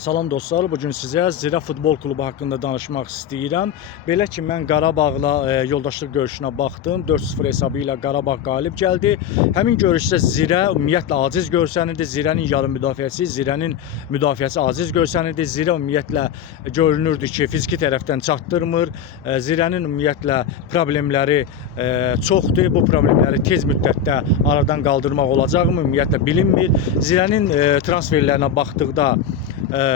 Salam dostlar, bugün sizə Zirə Futbol Klubu haqqında danışmaq istəyirəm. Belə ki, mən Qarabağla yoldaşlıq görüşünə baxdım. 4-0 hesabı ilə Qarabağ qalib gəldi. Həmin görüşdə Zirə ümumiyyətlə aciz görsənirdi. Zirənin yarım müdafiəsi, Zirənin müdafiəsi aciz görsənirdi. Zirə ümumiyyətlə görünürdü ki, fiziki tərəfdən çatdırmır. Zirənin ümumiyyətlə problemləri çoxdur. Bu problemləri tez müddətdə aradan qaldırmaq olacaqmı? Ümumiyyətlə bilinmir. Zirənin transferlərinə baxdıqda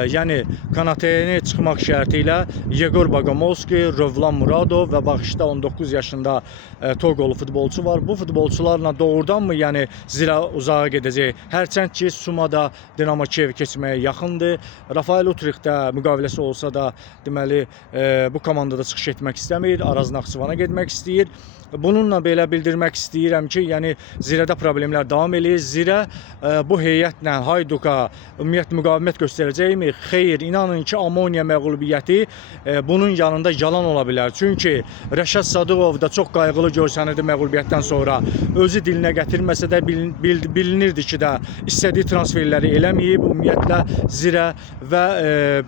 yəni Kanateni çıxmaq şərti ilə Yegor Bagamovski, Rovlan Muradov və baxışda 19 yaşında Toqolu futbolçu var. Bu futbolçularla doğrudanmı yəni Zirə uzağa gedəcək? Hərçənd ki, Sumada Dinamo Kiyev keçməyə yaxındır. Rafael Utrichtdə müqaviləsi olsa da deməli bu komandada çıxış etmək istəmir. Araz Naxçıvana getmək istəyir. Bununla belə bildirmək istəyirəm ki, yəni Zirədə problemlər davam edir. Zirə bu heyətlə Hayduka ümumiyyətlə müqavimət göstərəcəkmi? Xeyr, inanın ki, Amoniya məğlubiyyəti bunun yanında yalan ola bilər. Çünki Rəşad Sadıqov da çox qayğılı görsənirdi məğlubiyyətdən sonra. Özü dilinə gətirməsə də bilinirdi ki, də istədiyi transferləri eləməyib. Ümumiyyətlə Zirə və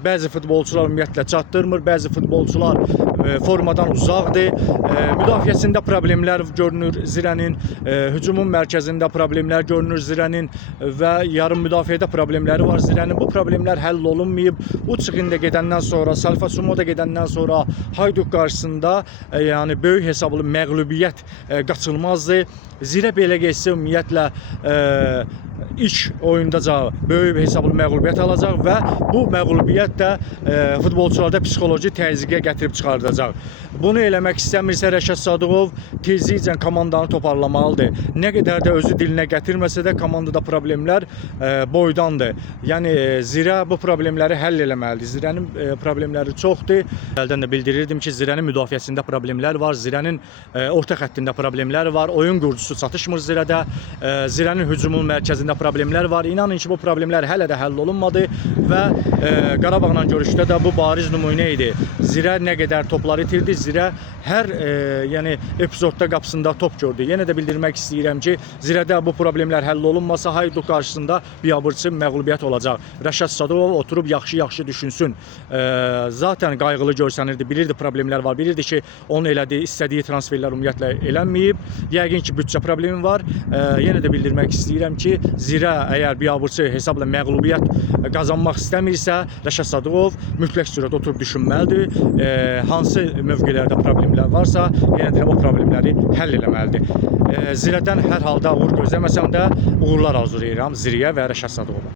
bəzi futbolçular ümumiyyətlə çatdırmır, bəzi futbolçular formadan uzaqdır. Müdafiəsində problemlər görünür Zirənin, hücumun mərkəzində problemlər görünür Zirənin və yarım müdafiədə problemləri var Zirənin. Bu problemlər həll olunmayıb. Uçiğində gedəndən sonra, Salfa Sumoda gedəndən sonra Hayduk qarşısında yəni böyük hesablı məğlubiyyət qaçılmazdır. Zirə belə getsə ümumiyyətlə ilk oyundaca böyük hesablı məğlubiyyət alacaq və bu məğlubiyyət də futbolçularda psixoloji təzyiqə gətirib çıxardacaq. Bunu eləmək istəmirsə Rəşad Sadıqov tezliklə komandanı toparlamalıdır. Nə qədər də özü dilinə gətirməsə də komandada problemlər boydandır. Yəni Zirə bu problemləri həll eləməlidir. Zirənin problemləri çoxdur. Əldən də bildirirdim ki, Zirənin müdafiəsində problemlər var, Zirənin orta xəttində problemlər var, oyun qurucusu çatışmır Zirədə, Zirənin hücumun mərkəzində problemlər var. İnanın ki, bu problemlər hələ də həll olunmadı və Qarabağla görüşdə də bu bariz nümunə idi. Zirə nə qədər toplar itirdi, Zirə hər yəni epizodda qapısında top gördü. Yenə də bildirmək istəyirəm ki, Zirədə bu problemlər həll olunmasa Hayduk qarşısında biabırçı məğlubiyyət olacaq. Rəşad Sadıqov oturub yaxşı düşünsün. Zaten qayğılı görsənirdi, bilirdi problemlər var, bilirdi ki, onun elədiyi, istədiyi transferlər ümumiyyətlə eləməyib. Yəqin ki, büdcə problemi var. Yenə də bildirmək istəyirəm ki, Zirə əgər biabırçı hesabla məğlubiyyət qazanmaq istəmirsə, Rəşad Sadıqov mütləq surətdə oturub düşünməlidir. Hansı mövqelərdə problemlər varsa, yenə deyirəm, o problemləri həll eləməlidir. Zirədən hər halda uğur gözləməsəm də uğurlar arzulayıram Zirəyə və Rəşad Sadıqova.